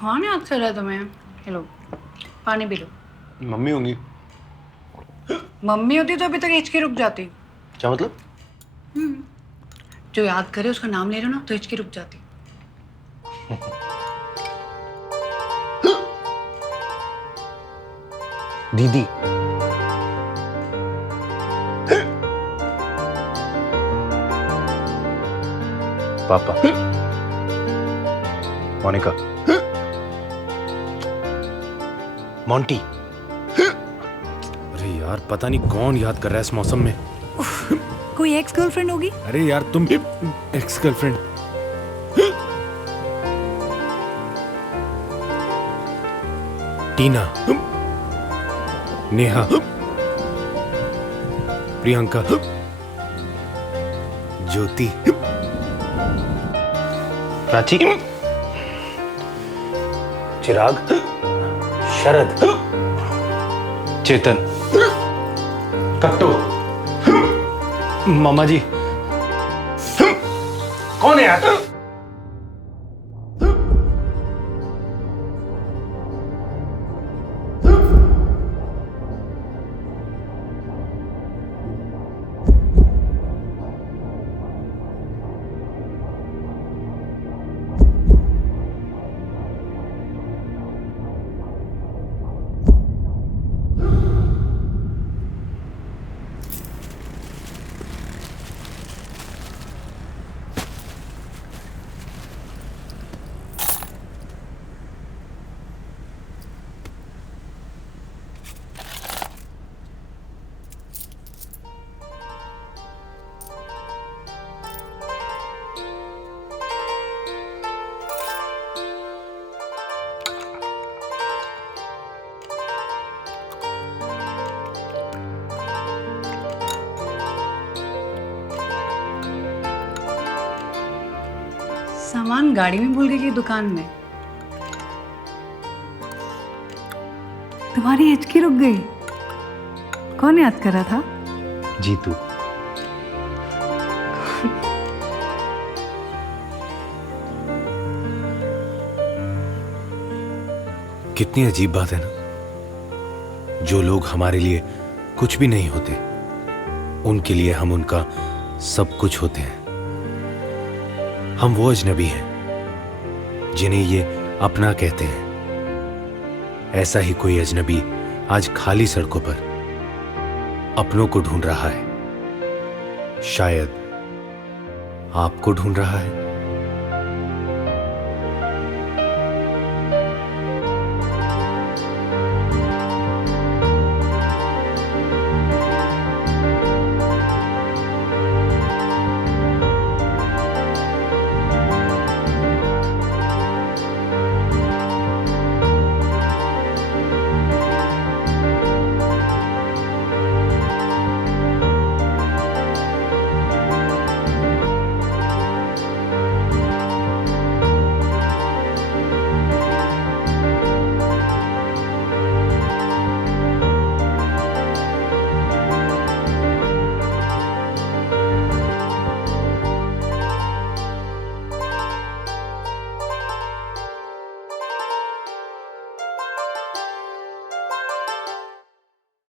कौन याद कर रहा है तुम्हें? हेलो, पानी पी लो। मम्मी होंगी। मम्मी होती तो अभी तक हिचकी रुक जाती। क्या मतलब? जो याद करे उसका नाम ले रहे हो ना तो हिचकी रुक जाती। दीदी। पापा। मोनिका। मोंटी। अरे यार, पता नहीं कौन याद कर रहा है इस मौसम में। कोई एक्स गर्लफ्रेंड होगी। अरे यार, तुम एक्स गर्लफ्रेंड। टीना, नेहा, प्रियंका, ज्योति, प्राची। चिराग। शरद। चेतन। कट्टू। मामा जी। कौन है यार? सामान गाड़ी में भूल गई कि दुकान में? तुम्हारी हिचकी रुक गई। कौन याद कर रहा था? जीतू। कितनी अजीब बात है ना, जो लोग हमारे लिए कुछ भी नहीं होते, उनके लिए हम उनका सब कुछ होते हैं। हम वो अजनबी हैं जिन्हें ये अपना कहते हैं। ऐसा ही कोई अजनबी आज खाली सड़कों पर अपनों को ढूंढ रहा है। शायद आपको ढूंढ रहा है।